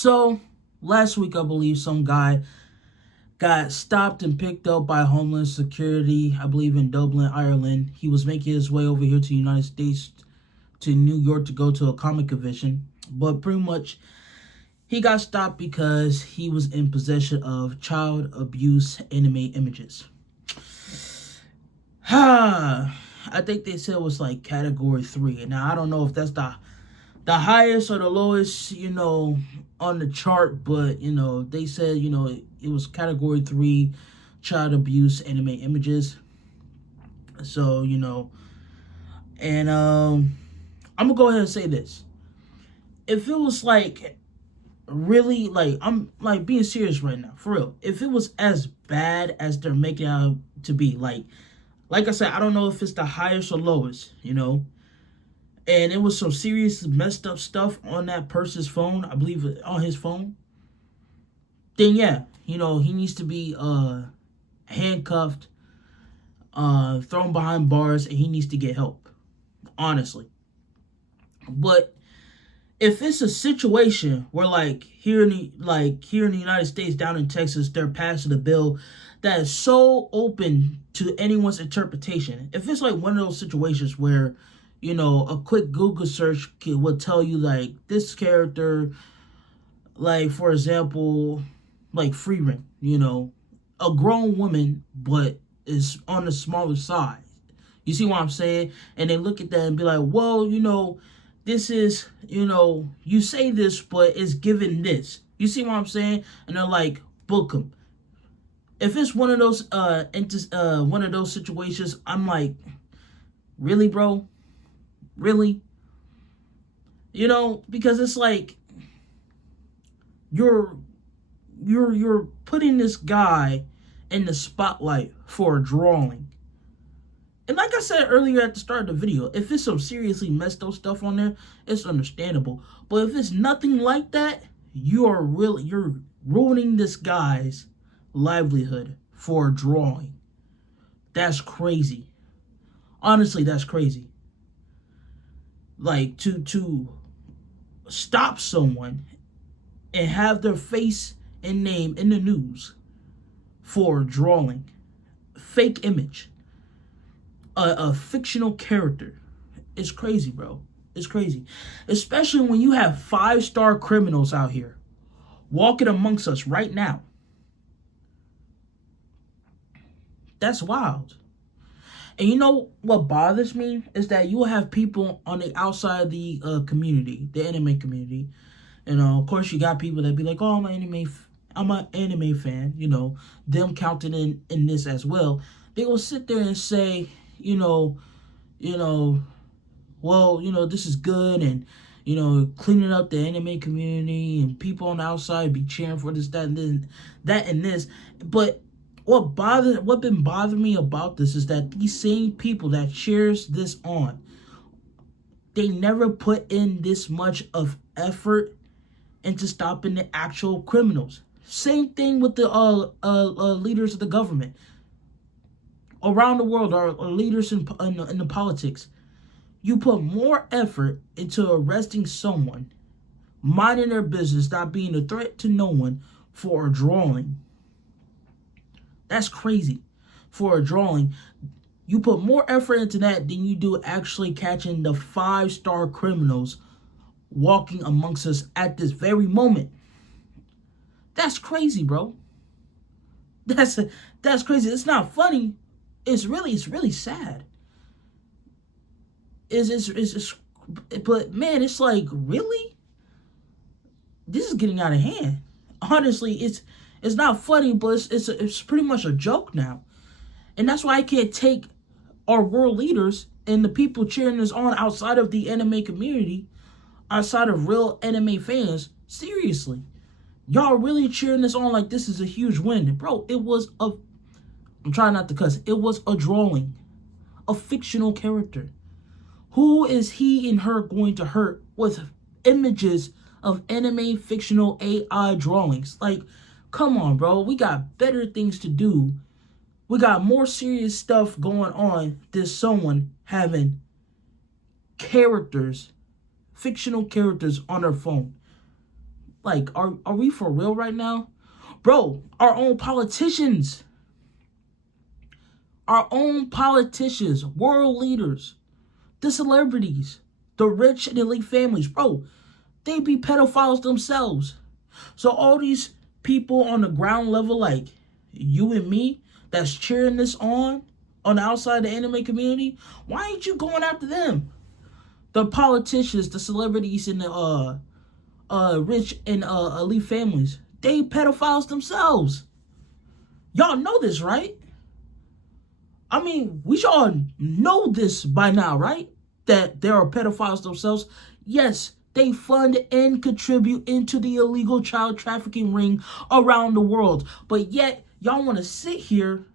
So, last week, I believe some guy got stopped and picked up by Homeland Security, I believe in Dublin, Ireland. He was making his way over here to the United States, to New York to go to a comic convention. But pretty much, he got stopped because he was in possession of child abuse anime images. I think they said it was like category 3. Now, I don't know if that's the highest or the lowest, on the chart, but, they said, it was category 3 child abuse anime images. So, and I'm gonna go ahead and say this. If it was like really, like, I'm like being serious right now, for real. If it was as bad as they're making out to be, like I said, I don't know if it's the highest or lowest, and it was some serious messed up stuff on that person's phone, I believe on his phone, then yeah, he needs to be handcuffed, thrown behind bars, and he needs to get help, honestly. But if it's a situation where here in the United States, down in Texas, they're passing a bill that is so open to anyone's interpretation. If it's like one of those situations where, a quick Google search will tell you like this character, like for example, like Free Ring, a grown woman, but is on the smaller side. You see what I'm saying? And they look at that and be like, well, this is, you say this, but it's given this. You see what I'm saying? And they're like, book him. If it's one of those situations, I'm like, really, bro? Really? Because it's like you're putting this guy in the spotlight for a drawing. And like I said earlier at the start of the video, if it's some seriously messed up stuff on there, it's understandable. But if it's nothing like that, you're ruining this guy's livelihood for a drawing. That's crazy. Honestly, that's crazy. Like to stop someone and have their face and name in the news for a drawing, fake image, a fictional character. It's crazy, bro. It's crazy. Especially when you have 5-star criminals out here walking amongst us right now. That's wild. And you know what bothers me is that you will have people on the outside of the community, the anime community. Of course, you got people that be like, "Oh, I'm an anime fan." Them counting in this as well. They will sit there and say, well, this is good, and cleaning up the anime community, and people on the outside be cheering for this, that, and then that and this. But what been bothering me about this is that these same people that cheers this on, they never put in this much of effort into stopping the actual criminals. Same thing with the leaders of the government around the world, or leaders in the politics. You put more effort into arresting someone, minding their business, not being a threat to no one, for a drawing. That's crazy. For a drawing, you put more effort into that than you do actually catching the 5-star criminals walking amongst us at this very moment. That's crazy, bro. That's crazy. It's not funny. It's really sad. But man, it's like, really? This is getting out of hand. Honestly, it's not funny, but it's pretty much a joke now. And that's why I can't take our world leaders and the people cheering us on outside of the anime community, outside of real anime fans, seriously. Y'all really cheering us on like this is a huge win. Bro, I'm trying not to cuss. It was a drawing. A fictional character. Who is he and her going to hurt with images of anime fictional AI drawings? Like, come on, bro. We got better things to do. We got more serious stuff going on than someone having fictional characters on their phone. Like, are we for real right now? Bro, our own politicians, world leaders, the celebrities, the rich and elite families, bro, they be pedophiles themselves. So all these people on the ground level, like you and me, that's cheering this on the outside of the anime community, why ain't you going after them? The politicians, the celebrities, and the rich and elite families, they pedophiles themselves. Y'all know this, right? I mean, we should all know this by now, right? That there are pedophiles themselves. Yes, they fund and contribute into the illegal child trafficking ring around the world. But yet, y'all want to sit here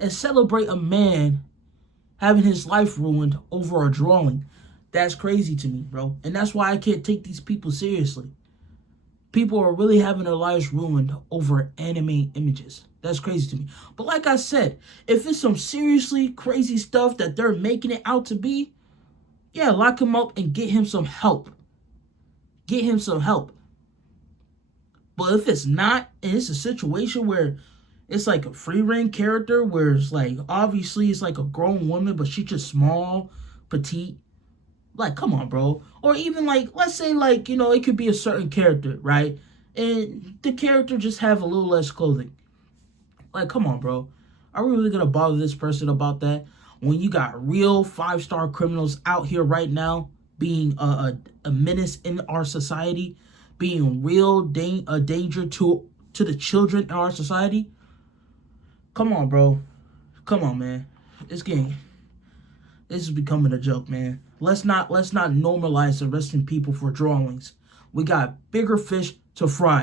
and celebrate a man having his life ruined over a drawing. That's crazy to me, bro. And that's why I can't take these people seriously. People are really having their lives ruined over anime images. That's crazy to me. But like I said, if it's some seriously crazy stuff that they're making it out to be, yeah, lock him up and get him some help. Get him some help. But if it's not, and it's a situation where it's like a free reign character where it's like, obviously it's like a grown woman, but she's just small, petite. Like, come on, bro. Or even like, let's say like, you know, it could be a certain character, right? And the character just have a little less clothing. Like, come on, bro. Are we really gonna bother this person about that? When you got real 5-star criminals out here right now being a menace in our society, being real a danger to the children in our society. Come on, bro. Come on, man. This is becoming a joke, man. Let's not normalize arresting people for drawings. We got bigger fish to fry.